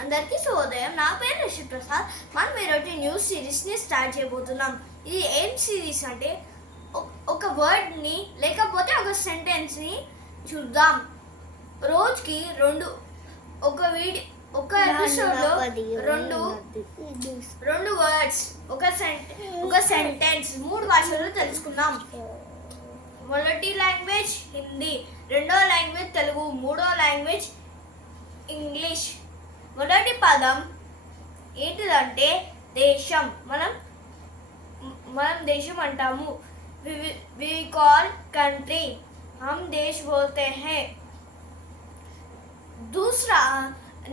అందరికీ శుభోదయం. నా పేరు రిషి ప్రసాద్. మనం ఈరోజు న్యూస్ సిరీస్ని స్టార్ట్ చేయబోతున్నాం. ఇది ఏం సిరీస్ అంటే ఒక వర్డ్ని లేకపోతే ఒక సెంటెన్స్ని చూద్దాం. రోజుకి ఒక ఎపిసోడ్లో రెండు వర్డ్స్ ఒక సెంటెన్స్ 3 భాషల్లో తెలుసుకుందాం. మొదటి లాంగ్వేజ్ హిందీ, రెండో లాంగ్వేజ్ తెలుగు, మూడో లాంగ్వేజ్ ఇంగ్లీష్. మొదటి పదం ఏంటిదంటే దేశం. మనం దేశం అంటాము. వి కాల్ కంట్రీ, हम देश बोलते हैं. दूसरा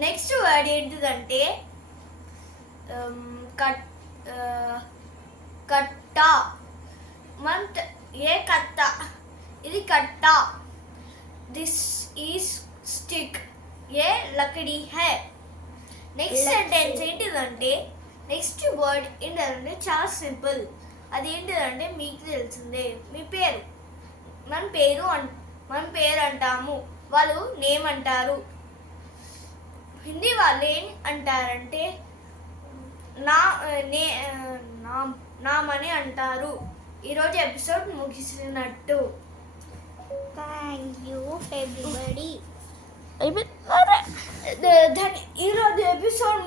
నెక్స్ట్ వర్డ్ ఏంటిదంటే కట్ట. ఏ కట్ట, ఇది కట్ట. దిస్ ఈజ్ స్టిక్, ఏ లకడీ హై. నెక్స్ట్ సెంటెన్స్ ఏంటిదంటే నెక్స్ట్ వర్డ్ ఏంటిదంటే చాలా సింపుల్. అదేంటిదంటే మీకు తెలిసిందే, మీ పేరు. మన పేరు అంటాము, వాళ్ళు నేమ్ అంటారు. హిందీ వాళ్ళు ఏం అంటారంటే నామ్ అని అంటారు. ఈరోజు ఎపిసోడ్ ముగిసినట్టు. Thank you everybody. ఈరోజు ఎపిసోడ్